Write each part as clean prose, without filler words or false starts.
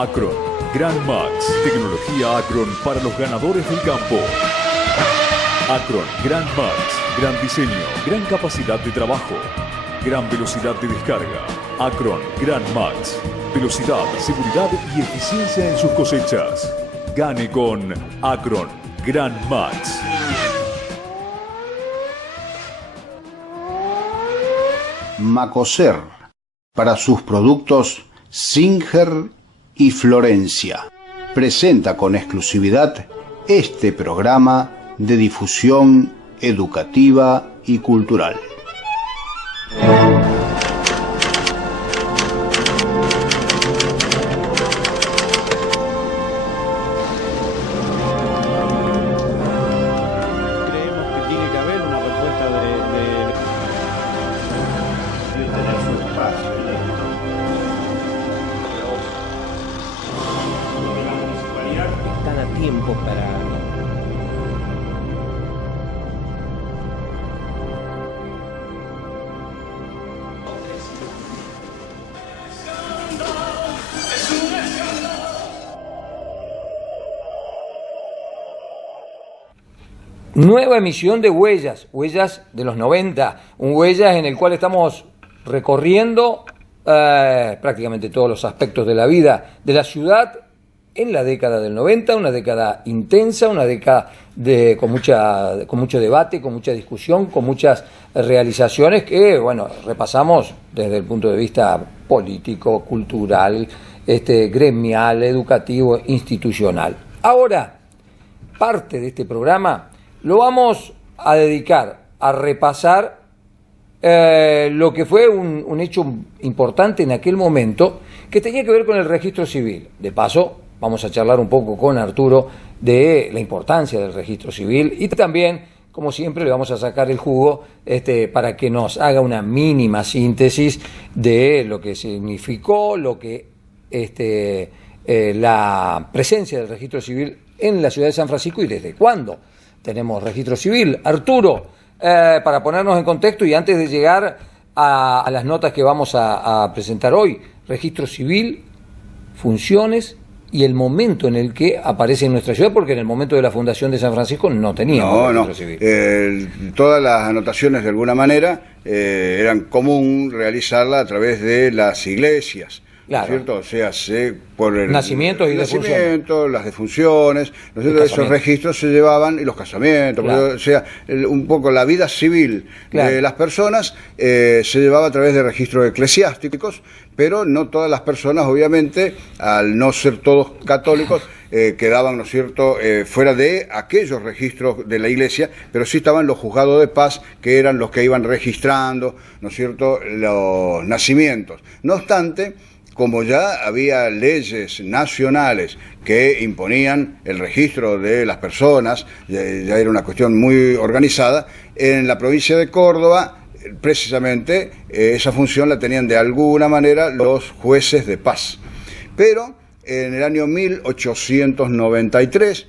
Acron, Gran Max, tecnología Acron para los ganadores del campo. Acron, Gran Max, gran diseño, gran capacidad de trabajo, gran velocidad de descarga. Acron, Gran Max, velocidad, seguridad y eficiencia en sus cosechas. Gane con Acron, Gran Max. Macoser, para sus productos Singer y Florencia, presenta con exclusividad este programa de difusión educativa y cultural. Nueva emisión de Huellas de los 90, un Huellas en el cual estamos recorriendo prácticamente todos los aspectos de la vida de la ciudad en la década del 90, una década intensa, una década con mucho debate, con mucha discusión, con muchas realizaciones que, bueno, repasamos desde el punto de vista político, cultural, gremial, educativo, institucional. Ahora, parte de este programa lo vamos a dedicar a repasar lo que fue un hecho importante en aquel momento que tenía que ver con el registro civil. De paso, vamos a charlar un poco con Arturo de la importancia del registro civil y también, como siempre, le vamos a sacar el jugo para que nos haga una mínima síntesis de lo que significó, lo que la presencia del registro civil en la ciudad de San Francisco y desde cuándo tenemos registro civil. Arturo, para ponernos en contexto y antes de llegar a las notas que vamos a presentar hoy, registro civil, funciones y el momento en el que aparece en nuestra ciudad, porque en el momento de la fundación de San Francisco no teníamos registro civil. Todas las anotaciones de alguna manera eran común realizarla a través de las iglesias. Claro. ¿Cierto? O sea, por el nacimientos y defunciones, las defunciones, ¿no es cierto? Esos registros se llevaban, y los casamientos, claro. O sea, un poco la vida civil de las personas se llevaba a través de registros eclesiásticos, pero no todas las personas, obviamente, al no ser todos católicos, quedaban, ¿no es cierto?, fuera de aquellos registros de la iglesia, pero sí estaban los juzgados de paz, que eran los que iban registrando, ¿no es cierto?, los nacimientos. No obstante, como ya había leyes nacionales que imponían el registro de las personas, ya era una cuestión muy organizada, en la provincia de Córdoba, precisamente, esa función la tenían de alguna manera los jueces de paz. Pero en el año 1893,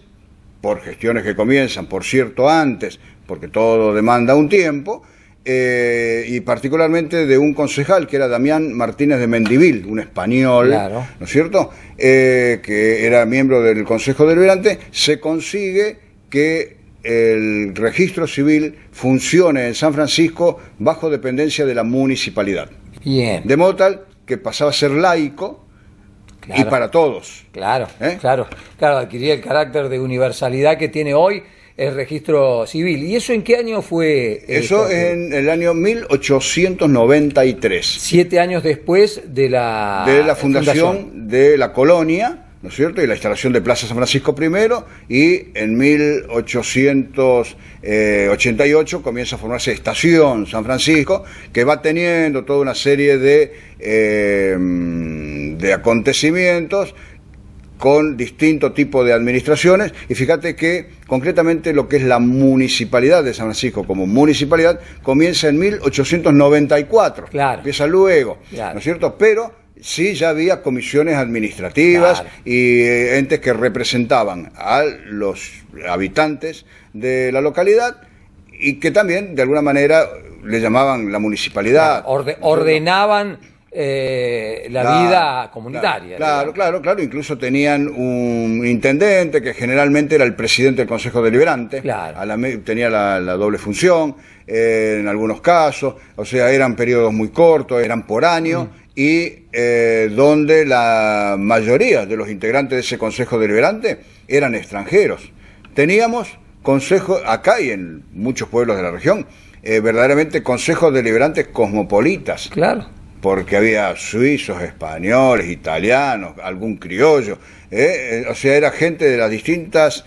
por gestiones que comienzan, por cierto, antes, porque todo demanda un tiempo, y particularmente de un concejal que era Damián Martínez de Mendivil, un español, claro, ¿no es cierto?, que era miembro del Consejo Deliberante, se consigue que el registro civil funcione en San Francisco bajo dependencia de la municipalidad. Bien. De modo tal que pasaba a ser laico, claro, y para todos. Claro, claro, adquiría el carácter de universalidad que tiene hoy el registro civil. ¿Y eso en qué año fue? Eso en el año 1893. 7 años después de la fundación de la colonia, ¿no es cierto?, y la instalación de Plaza San Francisco primero, y en 1888 comienza a formarse Estación San Francisco, que va teniendo toda una serie de acontecimientos con distinto tipo de administraciones, y fíjate que concretamente lo que es la municipalidad de San Francisco como municipalidad comienza en 1894, claro, empieza luego, claro, ¿no es cierto?, pero sí ya había comisiones administrativas, claro, y entes que representaban a los habitantes de la localidad y que también de alguna manera le llamaban la municipalidad. Claro, ordenaban la vida comunitaria. Claro. Incluso tenían un intendente que generalmente era el presidente del Consejo Deliberante. Claro. Tenía la doble función en algunos casos. O sea, eran periodos muy cortos, eran por año. Y donde la mayoría de los integrantes de ese Consejo Deliberante eran extranjeros. Teníamos consejos, acá y en muchos pueblos de la región, verdaderamente consejos deliberantes cosmopolitas. Claro. Porque había suizos, españoles, italianos, algún criollo. O sea, era gente de las distintas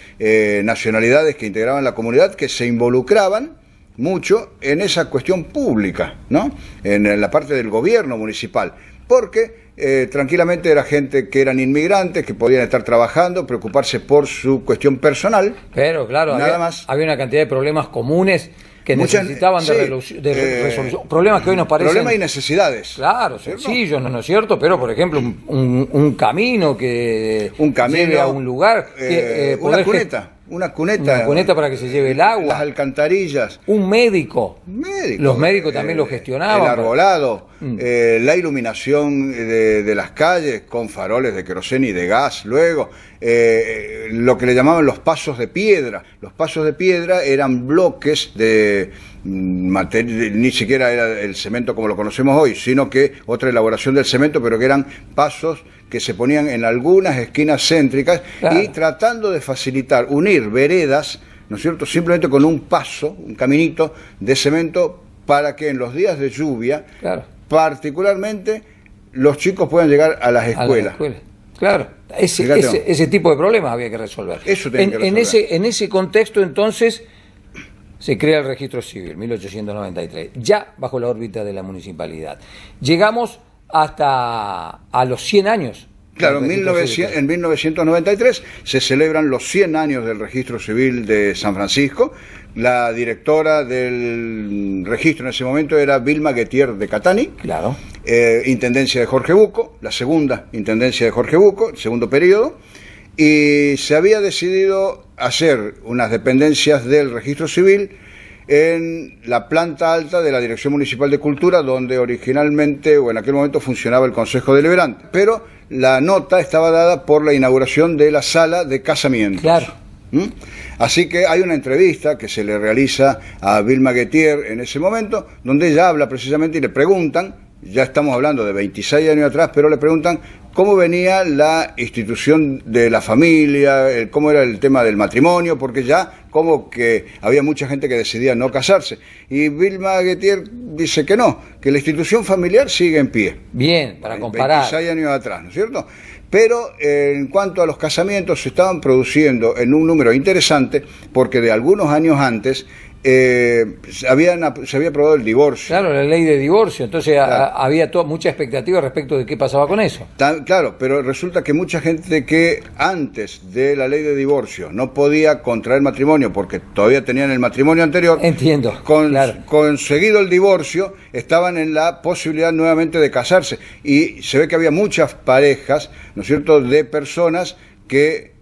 nacionalidades que integraban la comunidad que se involucraban mucho en esa cuestión pública, ¿no? En la parte del gobierno municipal, porque tranquilamente era gente que eran inmigrantes, que podían estar trabajando, preocuparse por su cuestión personal. Pero claro, había una cantidad de problemas comunes que necesitaban de resolución. Problemas que hoy nos parecen... Problemas y necesidades. Claro, sencillos, ¿no es cierto? Pero, por ejemplo, un camino que lleve a un lugar... Una cuneta para que se lleve el agua. Las alcantarillas. Un médico. Los médicos también lo gestionaban. El arbolado. La iluminación de las calles con faroles de queroseno y de gas. Luego, lo que le llamaban los pasos de piedra. Los pasos de piedra eran bloques de ni siquiera era el cemento como lo conocemos hoy, sino que otra elaboración del cemento, pero que eran pasos que se ponían en algunas esquinas céntricas. Claro. Y tratando de facilitar, unir veredas, ¿no es cierto?, simplemente con un paso, un caminito de cemento, para que en los días de lluvia, claro, particularmente, los chicos puedan llegar a las escuelas. Claro, ese tipo de problemas había que resolver. Eso tenía que resolver. En ese contexto, entonces, se crea el registro civil, 1893, ya bajo la órbita de la municipalidad. Llegamos hasta a los 100 años. Claro, en 1993 se celebran los 100 años del registro civil de San Francisco. La directora del registro en ese momento era Vilma Guetier de Catani. Claro. Intendencia de Jorge Bucco, la segunda intendencia de Jorge Bucco, el segundo periodo. Y se había decidido hacer unas dependencias del registro civil en la planta alta de la Dirección Municipal de Cultura, donde originalmente o en aquel momento funcionaba el Consejo Deliberante. Pero la nota estaba dada por la inauguración de la sala de casamientos. Claro. Así que hay una entrevista que se le realiza a Vilma Guetier en ese momento, donde ella habla precisamente y le preguntan, ya estamos hablando de 26 años atrás, pero le preguntan cómo venía la institución de la familia, cómo era el tema del matrimonio, porque ya como que había mucha gente que decidía no casarse. Y Vilma Guetier dice que no, que la institución familiar sigue en pie. Bien, para comparar. 26 años atrás, ¿no es cierto? Pero en cuanto a los casamientos, se estaban produciendo en un número interesante, porque de algunos años antes se había aprobado el divorcio. Claro, la ley de divorcio, entonces claro, había mucha expectativa respecto de qué pasaba con eso. Claro, pero resulta que mucha gente que antes de la ley de divorcio no podía contraer matrimonio porque todavía tenían el matrimonio anterior. Entiendo. Claro. Conseguido el divorcio, estaban en la posibilidad nuevamente de casarse. Y se ve que había muchas parejas, ¿no es cierto?, de personas que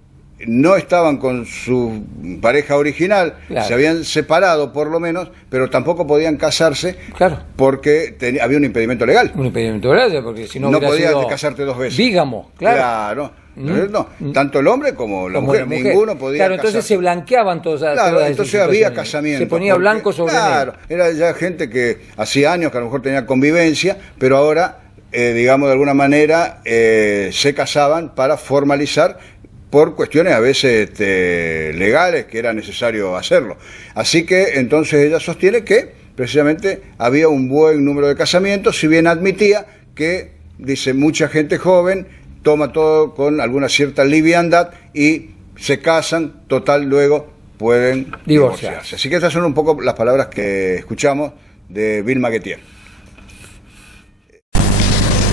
no estaban con su pareja original, claro, se habían separado por lo menos, pero tampoco podían casarse, claro, porque había un impedimento legal. Un impedimento legal, porque si no podías casarte dos veces. Bígamo, claro. Claro. ¿No? Tanto el hombre como la mujer, ninguno podía claro, casarse. Entonces se blanqueaban todas entonces había casamiento. Se ponía blanco sobre negro. Era ya gente que hacía años que a lo mejor tenía convivencia, pero ahora, digamos de alguna manera, se casaban para formalizar por cuestiones a veces legales que era necesario hacerlo. Así que entonces ella sostiene que precisamente había un buen número de casamientos, si bien admitía que, dice, mucha gente joven toma todo con alguna cierta liviandad y se casan, total, luego pueden divorciarse. Así que estas son un poco las palabras que escuchamos de Vilma Guetier.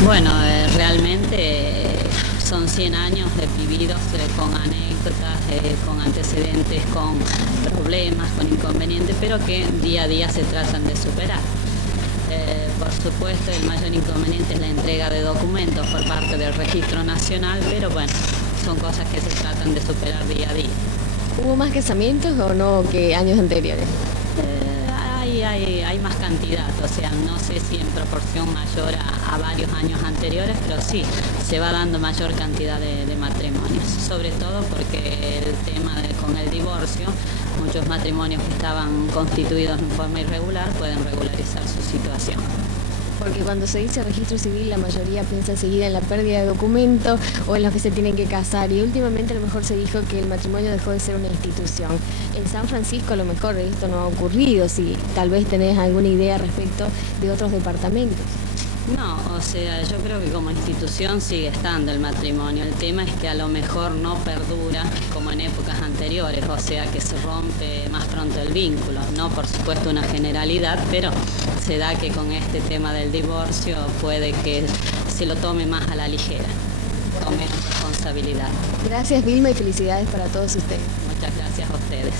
Bueno, realmente son 100 años vividos con anécdotas, con antecedentes, con problemas, con inconvenientes, pero que día a día se tratan de superar. Por supuesto, el mayor inconveniente es la entrega de documentos por parte del Registro Nacional, pero bueno, son cosas que se tratan de superar día a día. ¿Hubo más casamientos o no que años anteriores? hay más cantidad, o sea, no sé si en proporción mayor a varios años anteriores, pero sí, se va dando mayor cantidad de matrimonios, sobre todo porque el tema con el divorcio, muchos matrimonios que estaban constituidos en forma irregular pueden regularizar su situación. Porque cuando se dice registro civil, la mayoría piensa enseguida en la pérdida de documento o en los que se tienen que casar. Y últimamente a lo mejor se dijo que el matrimonio dejó de ser una institución. En San Francisco a lo mejor esto no ha ocurrido, si tal vez tenés alguna idea respecto de otros departamentos. No, o sea, yo creo que como institución sigue estando el matrimonio. El tema es que a lo mejor no perdura como en épocas anteriores, o sea, que se rompe más pronto el vínculo. No, por supuesto, una generalidad, pero se da que con este tema del divorcio puede que se lo tome más a la ligera, tome responsabilidad. Gracias, Vilma, y felicidades para todos ustedes. Muchas gracias a ustedes.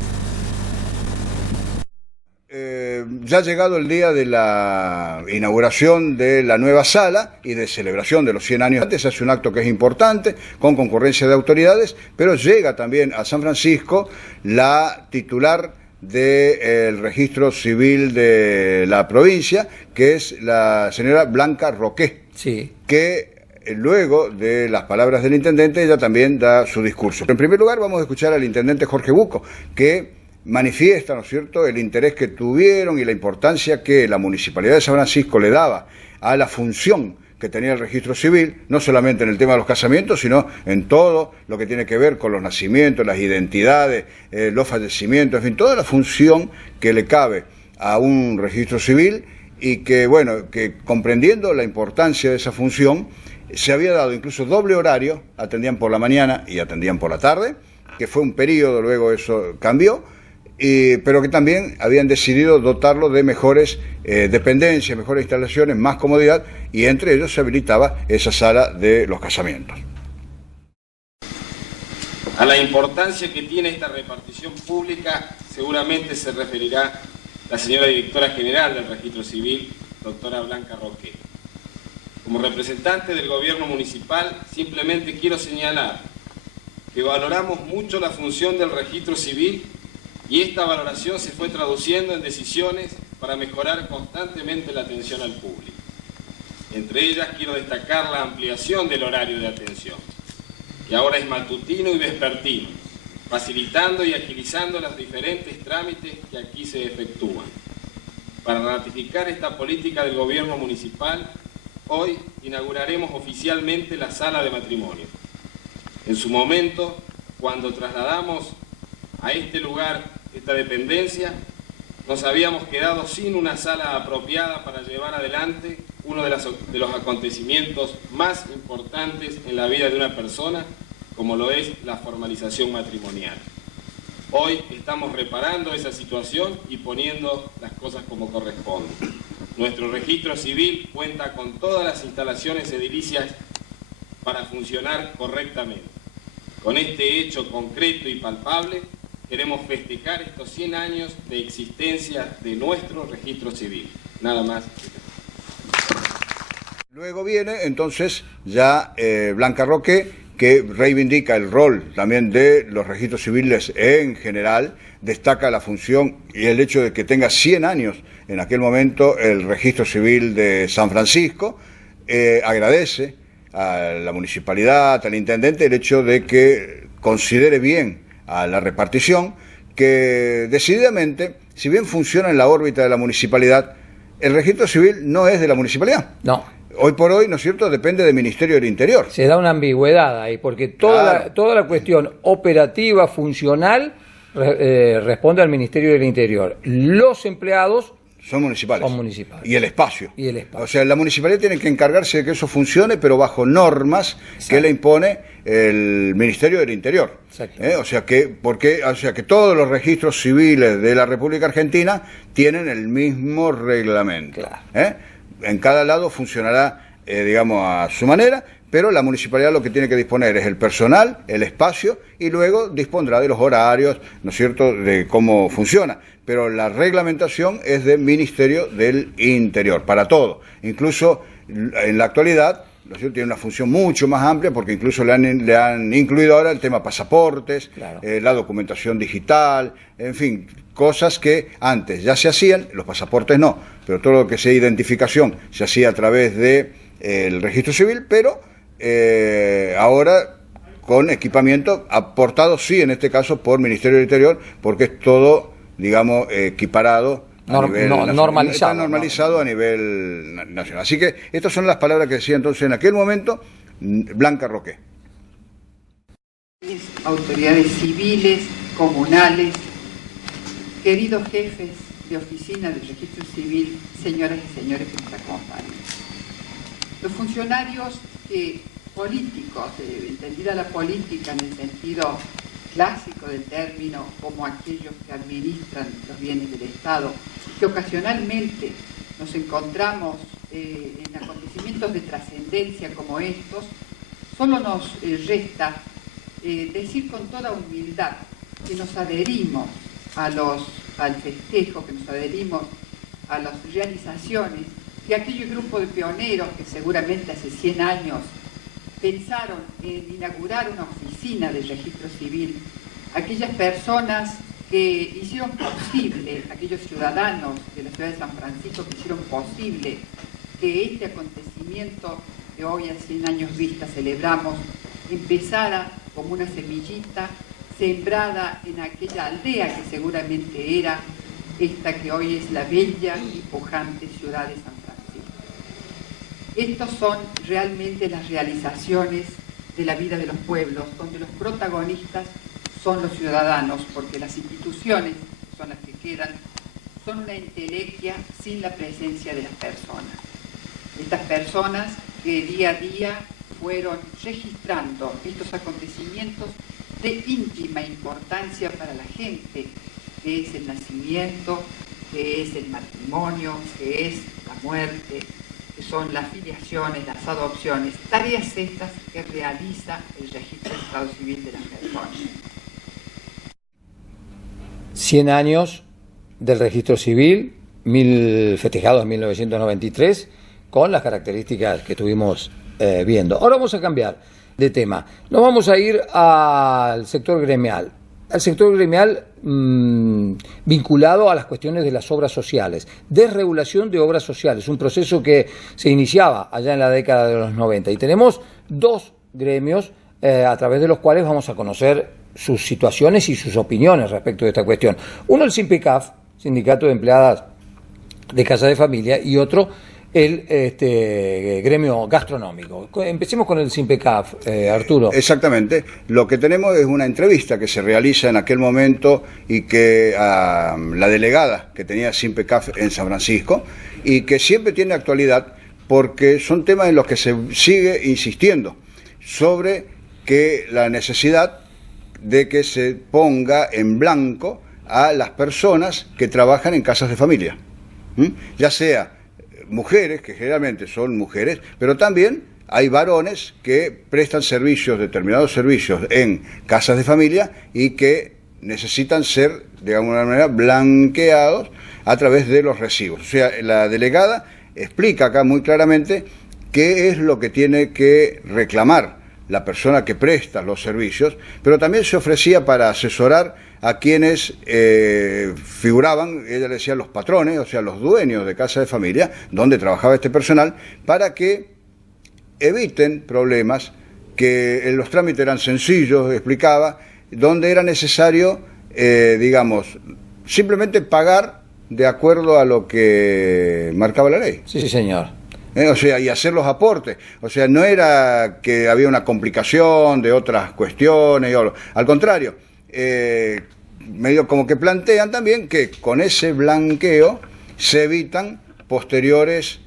Ya ha llegado el día de la inauguración de la nueva sala y de celebración de los 100 años. Antes se hace un acto que es importante, con concurrencia de autoridades, pero llega también a San Francisco la titular del registro civil de la provincia, que es la señora Blanca Roqué, sí, que luego de las palabras del intendente ella también da su discurso. En primer lugar vamos a escuchar al intendente Jorge Bucco, que manifiesta, ¿no es cierto?, el interés que tuvieron y la importancia que la Municipalidad de San Francisco le daba a la función que tenía el registro civil, no solamente en el tema de los casamientos, sino en todo lo que tiene que ver con los nacimientos, las identidades, los fallecimientos, en fin, toda la función que le cabe a un registro civil y que, bueno, que comprendiendo la importancia de esa función, se había dado incluso doble horario, atendían por la mañana y atendían por la tarde, que fue un periodo, luego eso cambió, pero que también habían decidido dotarlo de mejores dependencias, mejores instalaciones, más comodidad, y entre ellos se habilitaba esa sala de los casamientos. A la importancia que tiene esta repartición pública seguramente se referirá la señora directora general del Registro Civil, doctora Blanca Roqué. Como representante del gobierno municipal, simplemente quiero señalar que valoramos mucho la función del registro civil y esta valoración se fue traduciendo en decisiones para mejorar constantemente la atención al público. Entre ellas quiero destacar la ampliación del horario de atención, que ahora es matutino y vespertino, facilitando y agilizando los diferentes trámites que aquí se efectúan. Para ratificar esta política del gobierno municipal, hoy inauguraremos oficialmente la sala de matrimonio. En su momento, cuando trasladamos a este lugar esta dependencia, nos habíamos quedado sin una sala apropiada para llevar adelante uno de los acontecimientos más importantes en la vida de una persona, como lo es la formalización matrimonial. Hoy estamos reparando esa situación y poniendo las cosas como corresponde. Nuestro registro civil cuenta con todas las instalaciones edilicias para funcionar correctamente. Con este hecho concreto y palpable, queremos festejar estos 100 años de existencia de nuestro registro civil. Nada más. Luego viene entonces ya Blanca Roqué, que reivindica el rol también de los registros civiles en general, destaca la función y el hecho de que tenga 100 años en aquel momento el registro civil de San Francisco, agradece a la municipalidad, al intendente, el hecho de que considere bien a la repartición, que decididamente, si bien funciona en la órbita de la municipalidad, el registro civil no es de la municipalidad. No. Hoy por hoy, ¿no es cierto?, depende del Ministerio del Interior. Se da una ambigüedad ahí, porque toda la cuestión operativa, funcional, responde al Ministerio del Interior. Los empleados son municipales. Son municipales. Y el espacio. Y el espacio. O sea, la municipalidad tiene que encargarse de que eso funcione, pero bajo normas que le impone el Ministerio del Interior. O sea que todos los registros civiles de la República Argentina tienen el mismo reglamento. Claro. En cada lado funcionará, digamos, a su manera, pero la municipalidad lo que tiene que disponer es el personal, el espacio, y luego dispondrá de los horarios, ¿no es cierto?, de cómo funciona. Pero la reglamentación es del Ministerio del Interior, para todo. Incluso en la actualidad, ¿no es cierto?, tiene una función mucho más amplia, porque incluso le han incluido ahora el tema pasaportes, claro, la documentación digital, en fin, cosas que antes ya se hacían, los pasaportes no, pero todo lo que sea identificación se hacía a través del registro civil, pero ahora con equipamiento aportado, sí, en este caso por Ministerio del Interior, porque es todo, digamos, equiparado a nivel nacional. Normalizado. Está normalizado a nivel nacional. Así que estas son las palabras que decía entonces en aquel momento Blanca Roqué. Autoridades civiles, comunales, queridos jefes de oficina del registro civil, señoras y señores que nos acompañan. Los funcionarios políticos, entendida la política en el sentido clásico del término, como aquellos que administran los bienes del Estado, que ocasionalmente nos encontramos en acontecimientos de trascendencia como estos, solo nos resta decir con toda humildad que nos adherimos al festejo, que nos adherimos a las realizaciones de aquel grupo de pioneros que seguramente hace 100 años pensaron en inaugurar una oficina de registro civil, aquellas personas que hicieron posible, aquellos ciudadanos de la ciudad de San Francisco que hicieron posible que este acontecimiento que hoy a 100 años vista celebramos empezara como una semillita sembrada en aquella aldea que seguramente era esta que hoy es la bella y pujante ciudad de San Francisco. Estos son realmente las realizaciones de la vida de los pueblos, donde los protagonistas son los ciudadanos, porque las instituciones, que son las que quedan, son una entelequia sin la presencia de las personas. Estas personas que día a día fueron registrando estos acontecimientos de íntima importancia para la gente, que es el nacimiento, que es el matrimonio, que es la muerte, que son las filiaciones, las adopciones, tareas estas que realiza el registro del Estado Civil de las personas. 100 años del registro civil, festejados en 1993, con las características que estuvimos viendo. Ahora vamos a cambiar de tema. Nos vamos a ir al sector gremial. Al sector gremial vinculado a las cuestiones de las obras sociales, desregulación de obras sociales, un proceso que se iniciaba allá en la década de los 90. Y tenemos dos gremios a través de los cuales vamos a conocer sus situaciones y sus opiniones respecto de esta cuestión. Uno, el SINPECAF, Sindicato de Empleadas de Casa de Familia, y otro, el gremio gastronómico. Empecemos con el SINPECAF, Arturo. Exactamente. Lo que tenemos es una entrevista que se realiza en aquel momento y que la delegada que tenía SINPECAF en San Francisco y que siempre tiene actualidad porque son temas en los que se sigue insistiendo sobre que la necesidad de que se ponga en blanco a las personas que trabajan en casas de familia, ya sea mujeres, que generalmente son mujeres, pero también hay varones que prestan servicios, determinados servicios en casas de familia y que necesitan ser, de alguna manera, blanqueados a través de los recibos. O sea, la delegada explica acá muy claramente qué es lo que tiene que reclamar la persona que presta los servicios, pero también se ofrecía para asesorar a quienes figuraban, ella le decía, los patrones, o sea, los dueños de casa de familia, donde trabajaba este personal, para que eviten problemas, que los trámites eran sencillos, explicaba, donde era necesario, digamos, simplemente pagar de acuerdo a lo que marcaba la ley. Sí, señor. O sea, y hacer los aportes. O sea, no era que había una complicación de otras cuestiones, al contrario, medio como que plantean también que con ese blanqueo se evitan posteriores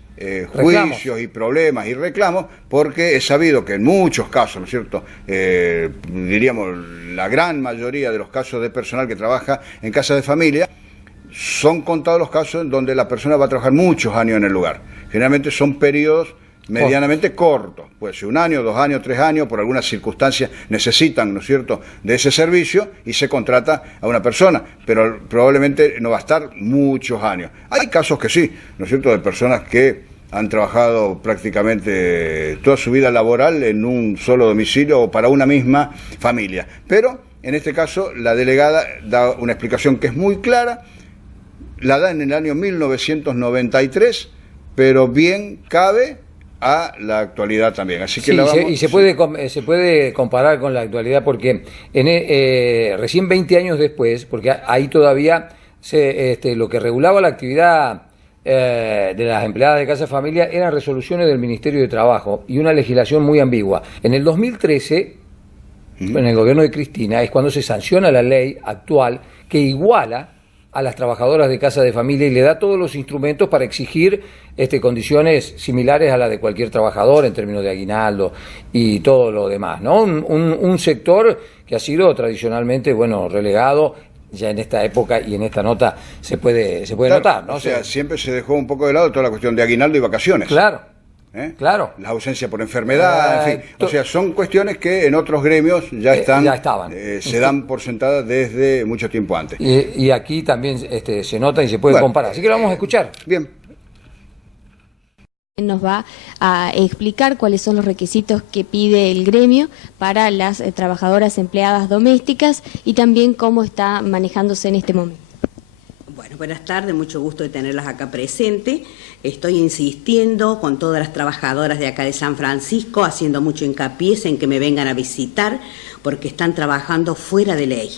juicios y problemas y reclamos, porque es sabido que en muchos casos, ¿no es cierto?, diríamos la gran mayoría de los casos de personal que trabaja en casa de familia, son contados los casos en donde la persona va a trabajar muchos años en el lugar. Generalmente son periodos medianamente cortos, puede ser 1 año, 2 años, 3 años, por algunas circunstancias necesitan, ¿no es cierto?, de ese servicio y se contrata a una persona, pero probablemente no va a estar muchos años. Hay casos que sí, ¿no es cierto?, de personas que han trabajado prácticamente toda su vida laboral en un solo domicilio o para una misma familia, pero en este caso la delegada da una explicación que es muy clara, la da en el año 1993, pero bien cabe a la actualidad también. Así que sí, la vamos, y se puede comparar con la actualidad porque recién 20 años después, porque ahí todavía lo que regulaba la actividad de las empleadas de Casa Familia eran resoluciones del Ministerio de Trabajo y una legislación muy ambigua. En el 2013, en el gobierno de Cristina, es cuando se sanciona la ley actual que iguala a las trabajadoras de casa de familia y le da todos los instrumentos para exigir condiciones similares a las de cualquier trabajador en términos de aguinaldo y todo lo demás, ¿no? Un sector que ha sido tradicionalmente, relegado. Ya en esta época y en esta nota se puede claro, notar, ¿no? O sea, siempre se dejó un poco de lado toda la cuestión de aguinaldo y vacaciones. Claro. Claro. La ausencia por enfermedad, en fin. O sea, son cuestiones que en otros gremios ya estaban. Se dan por sentadas desde mucho tiempo antes. Y aquí también se nota y se puede comparar. Así que lo vamos a escuchar. Bien. Nos va a explicar cuáles son los requisitos que pide el gremio para las trabajadoras empleadas domésticas y también cómo está manejándose en este momento. Bueno, buenas tardes, mucho gusto de tenerlas acá presentes. Estoy insistiendo con todas las trabajadoras de acá de San Francisco, haciendo mucho hincapié en que me vengan a visitar porque están trabajando fuera de ley.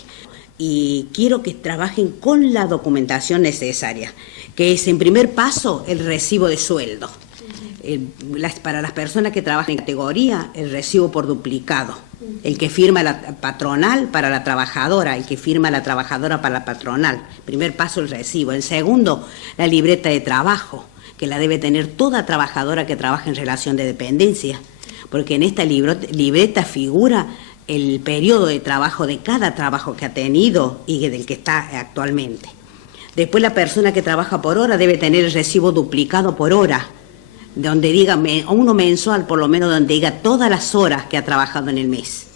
Y quiero que trabajen con la documentación necesaria, que es en primer paso el recibo de sueldo. Para las personas que trabajan en categoría, el recibo por duplicado. El que firma la patronal para la trabajadora, el que firma la trabajadora para la patronal. Primer paso, el recibo. El segundo, la libreta de trabajo, que la debe tener toda trabajadora que trabaja en relación de dependencia, porque en esta libreta figura el periodo de trabajo de cada trabajo que ha tenido y del que está actualmente. Después, la persona que trabaja por hora debe tener el recibo duplicado por hora, donde diga uno mensual, por lo menos donde diga todas las horas que ha trabajado en el mes.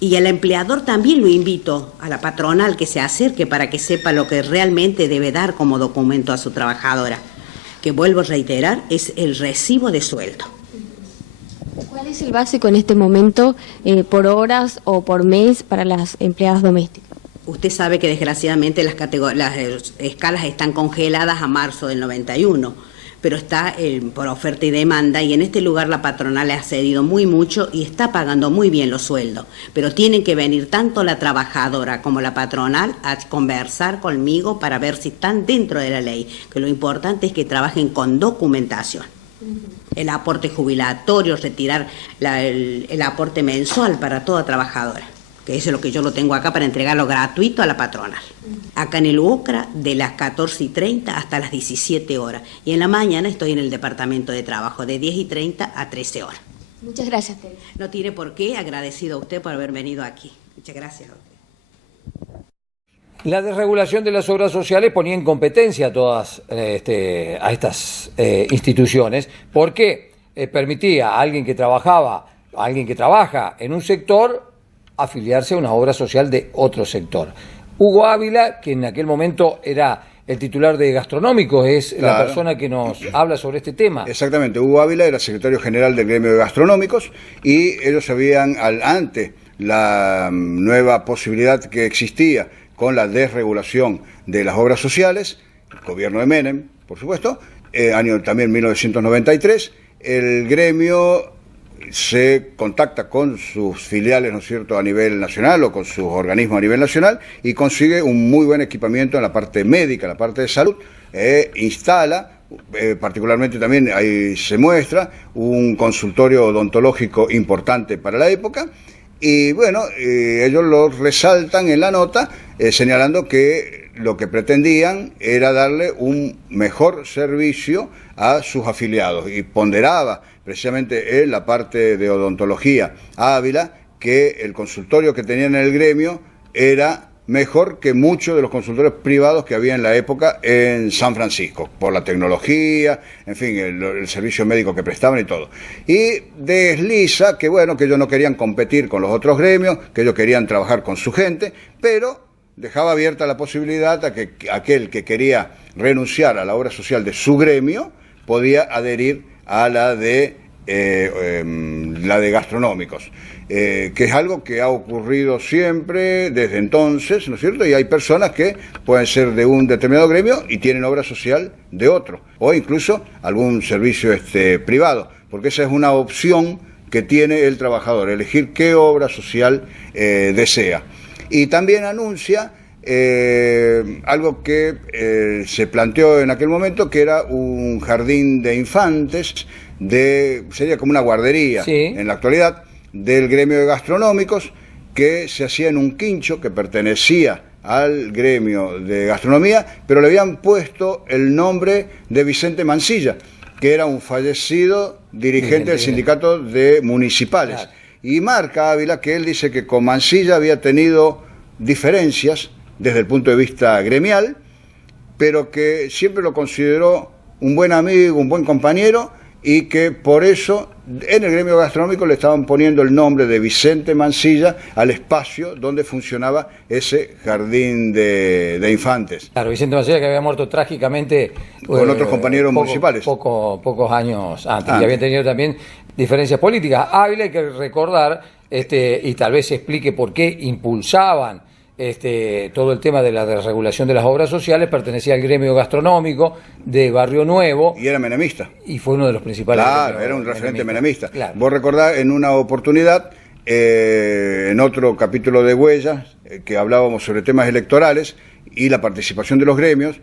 Y al empleador también lo invito, a la patronal, que se acerque para que sepa lo que realmente debe dar como documento a su trabajadora, que vuelvo a reiterar, es el recibo de sueldo. ¿Cuál es el básico en este momento por horas o por mes para las empleadas domésticas? Usted sabe que desgraciadamente las escalas están congeladas a marzo del 91, pero está por oferta y demanda, y en este lugar la patronal le ha cedido mucho y está pagando muy bien los sueldos, pero tienen que venir tanto la trabajadora como la patronal a conversar conmigo para ver si están dentro de la ley, que lo importante es que trabajen con documentación. El aporte jubilatorio, retirar el aporte mensual para toda trabajadora, que eso es lo que yo lo tengo acá para entregarlo gratuito a la patronal. Acá en el UCRA de las 14:30 hasta las 17 horas. Y en la mañana estoy en el departamento de trabajo de 10:30 a 13 horas. Muchas gracias, Tere. No tiene por qué, agradecido a usted por haber venido aquí. Muchas gracias a usted. La desregulación de las obras sociales ponía en competencia a todas a estas instituciones porque permitía a alguien que trabaja en un sector afiliarse a una obra social de otro sector. Hugo Ávila, que en aquel momento era el titular de Gastronómicos, es la persona que nos habla sobre este tema. Exactamente, Hugo Ávila era secretario general del gremio de Gastronómicos y ellos sabían ante la nueva posibilidad que existía con la desregulación de las obras sociales, el gobierno de Menem, por supuesto, año también 1993, el gremio se contacta con sus filiales, ¿no es cierto?, a nivel nacional o con sus organismos a nivel nacional y consigue un muy buen equipamiento en la parte médica, en la parte de salud, instala, particularmente también ahí se muestra, un consultorio odontológico importante para la época y bueno, ellos lo resaltan en la nota señalando que lo que pretendían era darle un mejor servicio a sus afiliados y ponderaba precisamente en la parte de odontología Ávila que el consultorio que tenían en el gremio era mejor que muchos de los consultorios privados que había en la época en San Francisco, por la tecnología, en fin, el servicio médico que prestaban y todo. Y desliza que bueno, que ellos no querían competir con los otros gremios, que ellos querían trabajar con su gente, pero dejaba abierta la posibilidad a que aquel que quería renunciar a la obra social de su gremio podía adherir a la de la de gastronómicos, que es algo que ha ocurrido siempre desde entonces, ¿no es cierto? Y hay personas que pueden ser de un determinado gremio y tienen obra social de otro, o incluso algún servicio privado, porque esa es una opción que tiene el trabajador, elegir qué obra social desea. Y también anuncia algo que se planteó en aquel momento, que era un jardín de infantes, sería como una guardería, sí, en la actualidad, del gremio de gastronómicos, que se hacía en un quincho que pertenecía al gremio de gastronomía, pero le habían puesto el nombre de Vicente Mansilla, que era un fallecido dirigente del sindicato de municipales. Claro. Y marca Ávila que él dice que con Mansilla había tenido diferencias desde el punto de vista gremial, pero que siempre lo consideró un buen amigo, un buen compañero, y que por eso en el gremio gastronómico le estaban poniendo el nombre de Vicente Mansilla al espacio donde funcionaba ese jardín de infantes. Claro, Vicente Mansilla, que había muerto trágicamente con otros compañeros municipales. Pocos años antes, y había tenido también diferencias políticas. Ávila, hay que recordar, y tal vez se explique por qué impulsaban todo el tema de la desregulación de las obras sociales, pertenecía al gremio gastronómico de Barrio Nuevo. Y era menemista. Y fue uno de los principales. Claro, era un referente menemista. Claro. Vos recordás en una oportunidad, en otro capítulo de Huellas, que hablábamos sobre temas electorales y la participación de los gremios,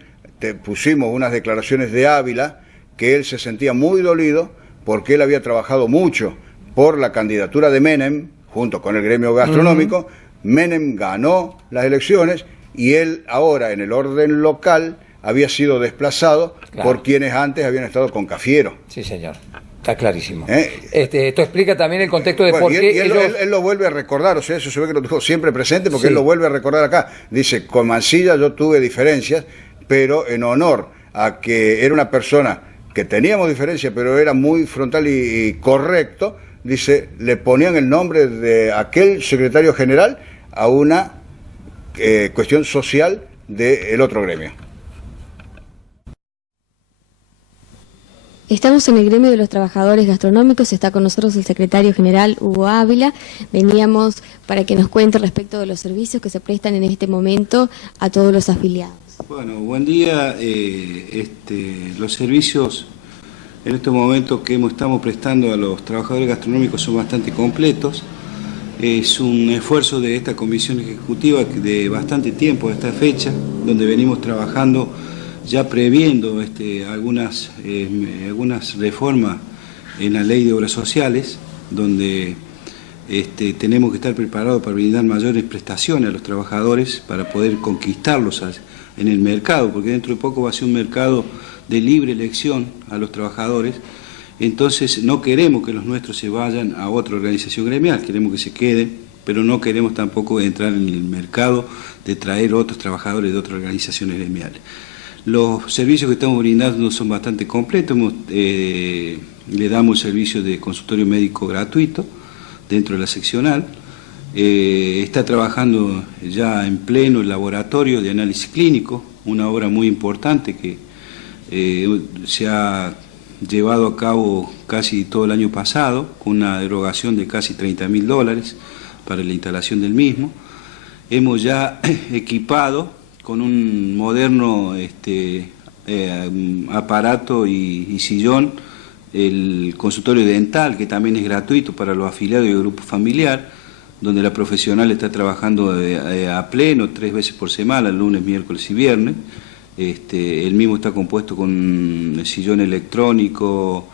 pusimos unas declaraciones de Ávila, que él se sentía muy dolido porque él había trabajado mucho por la candidatura de Menem, junto con el gremio gastronómico. Menem ganó las elecciones y él ahora en el orden local había sido desplazado, claro, por quienes antes habían estado con Cafiero. Sí, señor, está clarísimo. Esto explica también el contexto de por qué él lo vuelve a recordar, o sea, eso se ve que lo tuvo siempre presente, porque sí, él lo vuelve a recordar acá. Dice, con Mansilla yo tuve diferencias, pero en honor a que era una persona que teníamos diferencias, pero era muy frontal y correcto, dice, le ponían el nombre de aquel secretario general a una cuestión social del otro gremio. Estamos en el gremio de los trabajadores gastronómicos, está con nosotros el secretario general Hugo Ávila. Veníamos para que nos cuente respecto de los servicios que se prestan en este momento a todos los afiliados. Bueno, buen día. Los servicios en este momento que estamos prestando a los trabajadores gastronómicos son bastante completos. Es un esfuerzo de esta comisión ejecutiva de bastante tiempo a esta fecha, donde venimos trabajando ya previendo algunas reformas en la ley de obras sociales, donde tenemos que estar preparados para brindar mayores prestaciones a los trabajadores para poder conquistarlos en el mercado, porque dentro de poco va a ser un mercado de libre elección a los trabajadores. Entonces no queremos que los nuestros se vayan a otra organización gremial, queremos que se queden, pero no queremos tampoco entrar en el mercado de traer otros trabajadores de otras organizaciones gremiales. Los servicios que estamos brindando son bastante completos. Le damos servicio de consultorio médico gratuito dentro de la seccional. Está trabajando ya en pleno el laboratorio de análisis clínico, una obra muy importante que se ha llevado a cabo casi todo el año pasado, con una erogación de casi $30.000 para la instalación del mismo. Hemos ya equipado con un moderno aparato y sillón el consultorio dental, que también es gratuito para los afiliados y el grupo familiar, donde la profesional está trabajando a pleno 3 veces por semana, lunes, miércoles y viernes. El mismo está compuesto con sillón electrónico,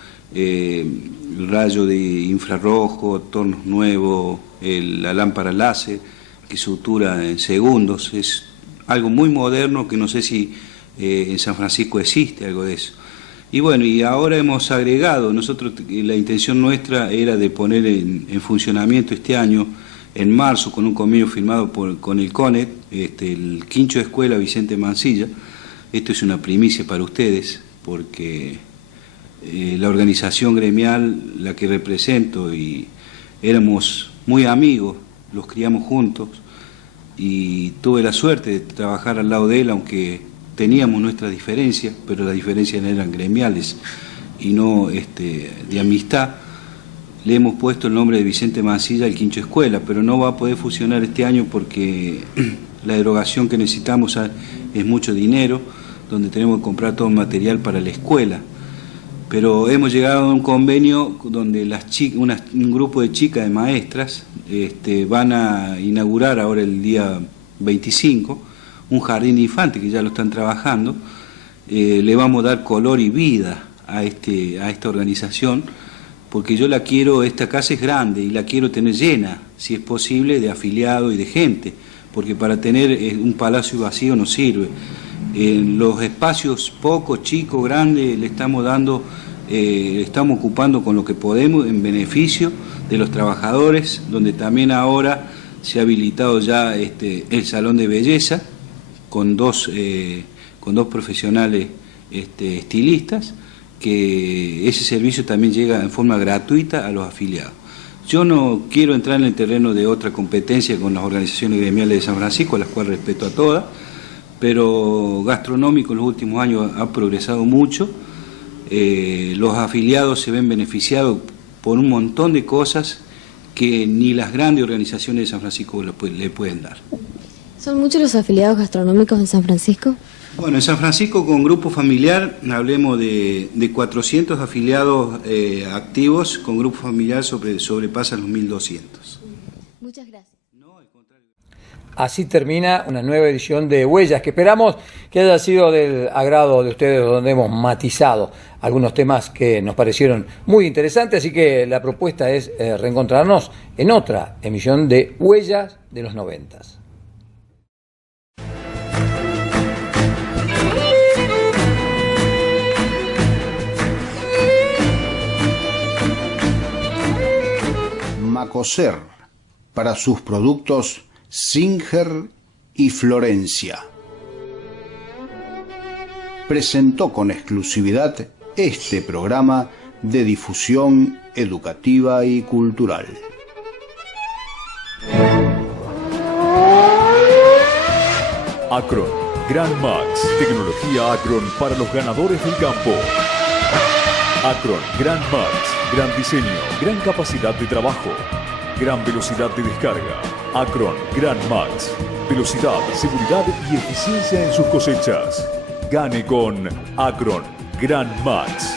rayo de infrarrojo, tornos nuevos, la lámpara láser que sutura en segundos. Es algo muy moderno que no sé si en San Francisco existe algo de eso. Y bueno, y ahora hemos agregado, la intención nuestra era de poner en funcionamiento este año, en marzo, con un convenio firmado con el CONET, el quincho de escuela Vicente Mansilla. Esto es una primicia para ustedes, porque la organización gremial, la que represento, y éramos muy amigos, los criamos juntos, y tuve la suerte de trabajar al lado de él, aunque teníamos nuestras diferencias, pero las diferencias eran gremiales y no de amistad. le hemos puesto el nombre de Vicente Mansilla al Quincho Escuela, pero no va a poder funcionar este año porque la erogación que necesitamos es mucho dinero, donde tenemos que comprar todo el material para la escuela. Pero hemos llegado a un convenio donde un grupo de chicas, de maestras, van a inaugurar ahora el día 25 un jardín de infantes que ya lo están trabajando. Le vamos a dar color y vida a esta organización, porque yo la quiero, esta casa es grande y la quiero tener llena, si es posible, de afiliados y de gente, porque para tener un palacio vacío no sirve. Los espacios pocos, chicos, grandes, le estamos dando, estamos ocupando con lo que podemos en beneficio de los trabajadores, donde también ahora se ha habilitado ya el salón de belleza con dos profesionales estilistas, que ese servicio también llega en forma gratuita a los afiliados. Yo no quiero entrar en el terreno de otra competencia con las organizaciones gremiales de San Francisco, a las cuales respeto a todas, pero gastronómico en los últimos años ha progresado mucho. Los afiliados se ven beneficiados por un montón de cosas que ni las grandes organizaciones de San Francisco le pueden dar. ¿Son muchos los afiliados gastronómicos en San Francisco? Bueno, en San Francisco con grupo familiar hablemos de 400 afiliados activos, con grupo familiar sobrepasan los 1.200. Muchas gracias. Así termina una nueva edición de Huellas, que esperamos que haya sido del agrado de ustedes, donde hemos matizado algunos temas que nos parecieron muy interesantes, así que la propuesta es reencontrarnos en otra emisión de Huellas de los 90. Macoser, para sus productos Singer y Florencia, presentó con exclusividad este programa de difusión educativa y cultural. Acron, Grand Max, tecnología Acron para los ganadores del campo. Acron, Grand Max, gran diseño, gran capacidad de trabajo, gran velocidad de descarga. Acron, Grand Max, velocidad, seguridad y eficiencia en sus cosechas. Gane con Acron, Grand Max.